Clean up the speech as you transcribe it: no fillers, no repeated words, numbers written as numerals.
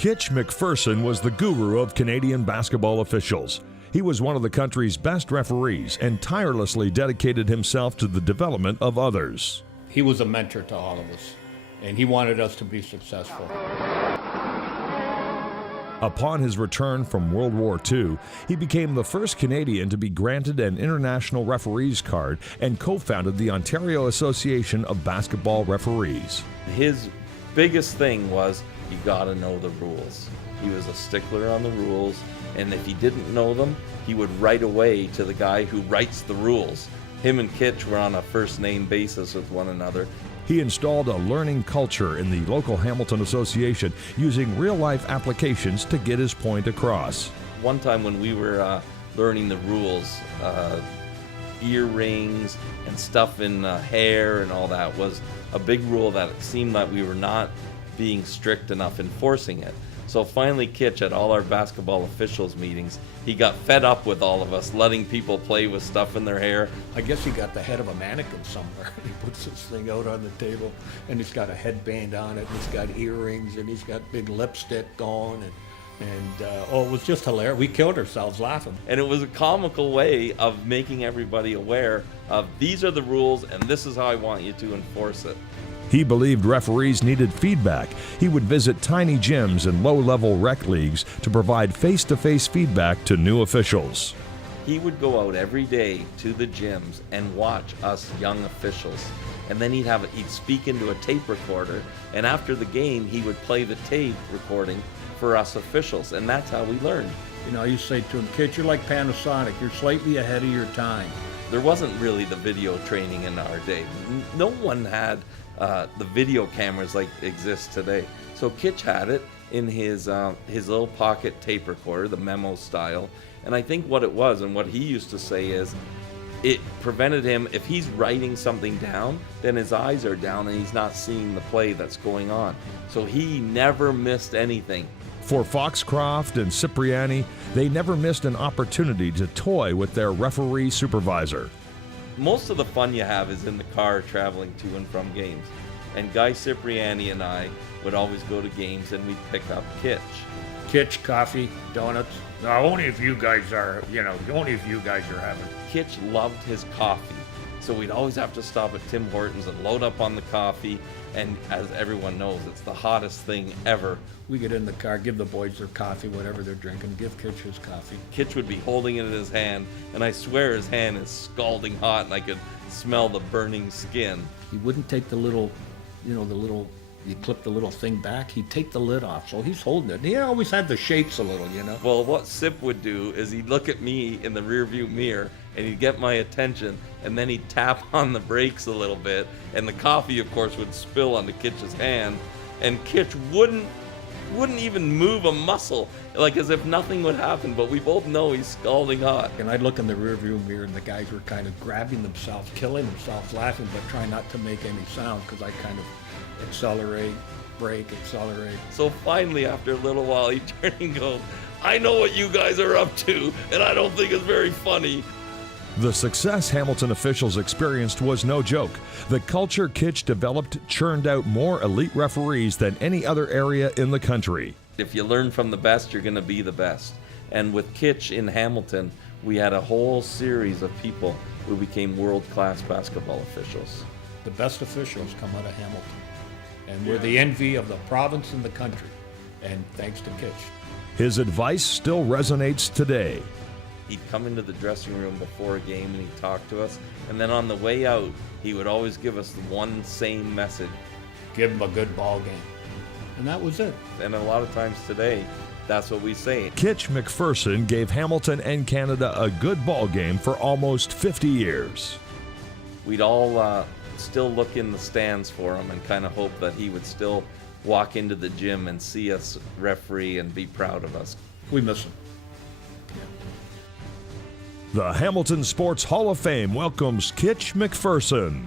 KitchMacPherson was the guru of Canadian basketball officials. He was one of the country's best referees and tirelessly dedicated himself to the development of others. He was a mentor to all of us, and he wanted us to be successful. Upon his return from World War II, he became the first Canadian to be granted an international referee's card and co-founded the Ontario Association of Basketball Referees. His biggest thing was you gotta know the rules. He was a stickler on the rules, and if he didn't know them, he would write away to the guy who writes the rules. Him and Kitch were on a first-name basis with one another. He installed a learning culture in the local Hamilton Association using real-life applications to get his point across. One time when we were learning the rules, earrings and stuff in hair and all that was a big rule that it seemed like we were not being strict enough enforcing it. So finally Kitch, at all our basketball officials meetings, he got fed up with all of us letting people play with stuff in their hair. I guess he got the head of a mannequin somewhere. He puts this thing out on the table, and he's got a headband on it, and he's got earrings, and he's got big lipstick on, and it was just hilarious. We killed ourselves laughing. And it was a comical way of making everybody aware of these are the rules, and this is how I want you to enforce it. He believed referees needed feedback. He would visit tiny gyms and low-level rec leagues to provide face-to-face feedback to new officials. He would go out every day to the gyms and watch us young officials. And then he'd speak into a tape recorder, and after the game, he would play the tape recording for us officials, and that's how we learned. You know, I used to say to him, "Kid, you're like Panasonic. You're slightly ahead of your time." There wasn't really the video training in our day. No one had the video cameras like exist today. So Kitch had it in his little pocket tape recorder, the memo style. And I think what it was, and what he used to say is, it prevented him, if he's writing something down, then his eyes are down and he's not seeing the play that's going on. So he never missed anything. For Foxcroft and Cipriani, they never missed an opportunity to toy with their referee supervisor. Most of the fun you have is in the car traveling to and from games. And Guy Cipriani and I would always go to games and we'd pick up Kitch. Kitch, coffee, donuts. Now, only if you guys are having. Kitch loved his coffee. So we'd always have to stop at Tim Hortons and load up on the coffee. And as everyone knows, it's the hottest thing ever. We get in the car, give the boys their coffee, whatever they're drinking, give Kitch his coffee. Kitch would be holding it in his hand, and I swear his hand is scalding hot, and I could smell the burning skin. He wouldn't take the little, you clip the little thing back, he'd take the lid off, so he's holding it. And he always had the shakes a little, Well, what Sip would do is he'd look at me in the rearview mirror, and he'd get my attention, and then he'd tap on the brakes a little bit, and the coffee, of course, would spill onto Kitch's hand, and Kitch wouldn't even move a muscle, like as if nothing would happen, but we both know he's scalding hot. And I'd look in the rearview mirror, and the guys were kind of grabbing themselves, killing themselves, laughing, but trying not to make any sound, because I kind of accelerate, brake, accelerate. So finally, after a little while, he turned and goes, "I know what you guys are up to, and I don't think it's very funny." The success Hamilton officials experienced was no joke. The culture Kitch developed churned out more elite referees than any other area in the country. If you learn from the best, you're going to be the best. And with Kitch in Hamilton, we had a whole series of people who became world-class basketball officials. The best officials come out of Hamilton, and we're the envy of the province and the country, and thanks to Kitch. His advice still resonates today. He'd come into the dressing room before a game and he'd talk to us, and then on the way out, he would always give us the one same message. Give him a good ball game. And that was it. And a lot of times today, that's what we say. KitchMacPherson gave Hamilton and Canada a good ball game for almost 50 years. We'd all still look in the stands for him and kind of hope that he would still walk into the gym and see us referee and be proud of us. We miss him. The Hamilton Sports Hall of Fame welcomes KitchMacPherson.